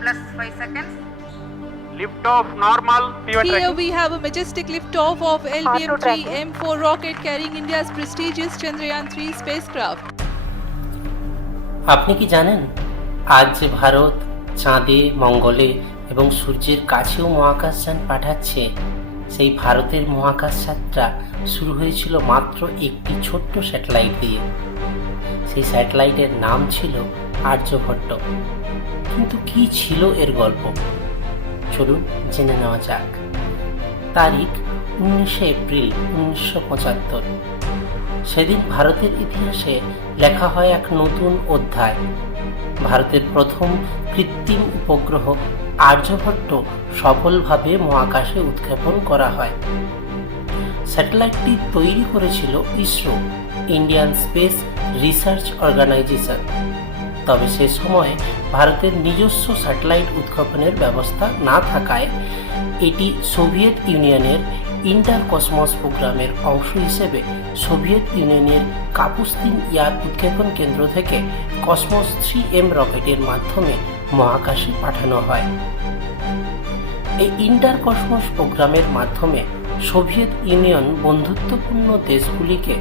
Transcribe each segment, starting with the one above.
plus 5 seconds. Lift off normal. Here we have a majestic liftoff of LBM-3 M4 rocket carrying India's prestigious Chandrayaan-3 spacecraft. আপনি কি জানেন আজ যে ভারত চাঁদে, মঙ্গলে এবং সূর্যের কাছেও মহাকাশযান পাঠাচ্ছে, সেই ভারতের মহাকাশ যাত্রা শুরু হয়েছিল মাত্র একটি ছোট্ট স্যাটেলাইট দিয়ে। সেই স্যাটেলাইটের নাম ছিল আর্যভট্ট। কিন্তু কি ছিল এর গল্প, চলুন জেনে নেওয়া যাক। তারিখ 19 এপ্রিল 1975। সেদিন ভারতের ইতিহাসে লেখা হয় এক নতুন অধ্যায়। ভারতের প্রথম কৃত্রিম উপগ্রহ আর্যভট্ট সফলভাবে মহাকাশে উৎক্ষেপণ করা হয়। স্যাটেলাইটটি তৈরি করেছিল ISRO, Indian space research organisation. তবে সে সময় ভারতের নিজস্ব স্যাটেলাইট উৎক্ষেপণের ব্যবস্থা না থাকায় এটি সোভিয়েত ইউনিয়নের ইন্টার কসমস প্রোগ্রামের অংশ হিসেবে সোভিয়েত ইউনিয়নের কাপুস্তিন এয়ার উৎক্ষেপণ কেন্দ্র থেকে কসমস 3M রকেটের মাধ্যমে মহাকাশে পাঠানো হয়। এই ইন্টার কসমস প্রোগ্রামের মাধ্যমে সোভিয়েত ইউনিয়ন বন্ধুত্বপূর্ণ দেশগুলিকে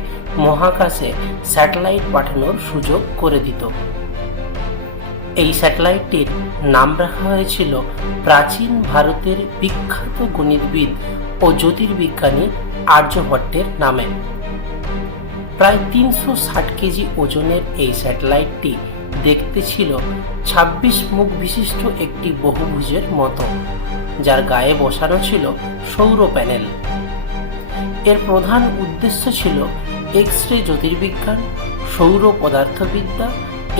মহাকাশে স্যাটেলাইট পাঠানোর সুযোগ করে দিত। এই স্যাটেলাইটটির নাম রাখা হয়েছিল প্রাচীন ভারতের বিখ্যাত গণিতবিদ ও জ্যোতির্বিজ্ঞানী আর্যভট্টের নামে। প্রায় 360 কেজি ওজনের এই স্যাটেলাইটটি দেখতে ছিল 26 মুখ বিশিষ্ট একটি বহুভুজের মতো, যার গায়ে বসানো ছিল সৌর প্যানেল। এর প্রধান উদ্দেশ্য ছিল এক্স রে জ্যোতির্বিজ্ঞান, সৌর পদার্থবিদ্যা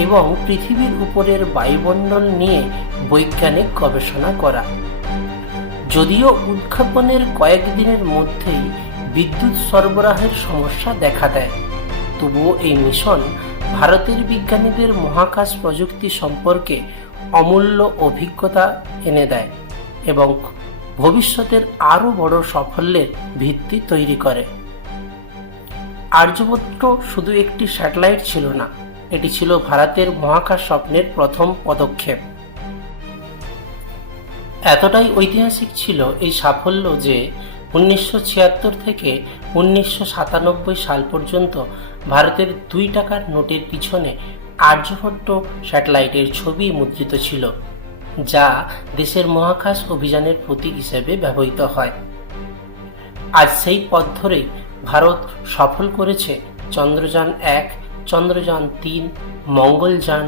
এবং পৃথিবীর উপরের বায়ুমণ্ডল নিয়ে বৈজ্ঞানিক গবেষণা করা। যদিও উৎক্ষেপণের কয়েকদিনের মধ্যেই বিদ্যুৎ সরবরাহের সমস্যা দেখা দেয়, তবুও এই মিশন ভারতের বিজ্ঞানীদের মহাকাশ প্রযুক্তি সম্পর্কে অমূল্য অভিজ্ঞতা এনে দেয় এবং ভবিষ্যতের আরও বড় সাফল্যের ভিত্তি তৈরি করে। আর্যভট্ট শুধু একটি স্যাটেলাইট ছিল না, এটি ছিল ভারতের মহাকাশ স্বপ্নের প্রথম পদক্ষেপ। এতটাই ঐতিহাসিক ছিল এই সাফল্য যে 1976 থেকে 1997 সাল পর্যন্ত ভারতের 2 টাকার নোটের পিছনে আর্যভট্ট স্যাটেলাইটের ছবি মুদ্রিত ছিল, যা দেশের মহাকাশ অভিযানের প্রতীক হিসেবে ব্যবহৃত হয়। আজ সেই পথ ধরেই ভারত সফল করেছে চন্দ্রযান 1, চন্দ্রযান 3, মঙ্গলযান,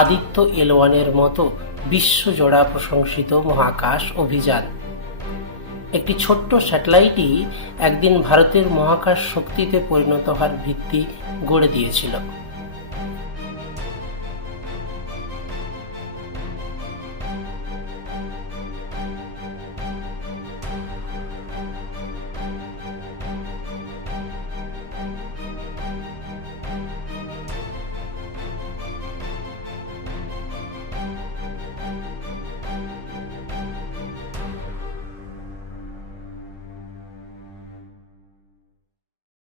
আদিত্য L1-এর মতো বিশ্বজোড়া প্রশংসিত মহাকাশ অভিযান। একটি ছোট্ট স্যাটেলাইটই একদিন ভারতের মহাকাশ শক্তিতে পরিণত হওয়ার ভিত্তি গড়ে দিয়েছিল।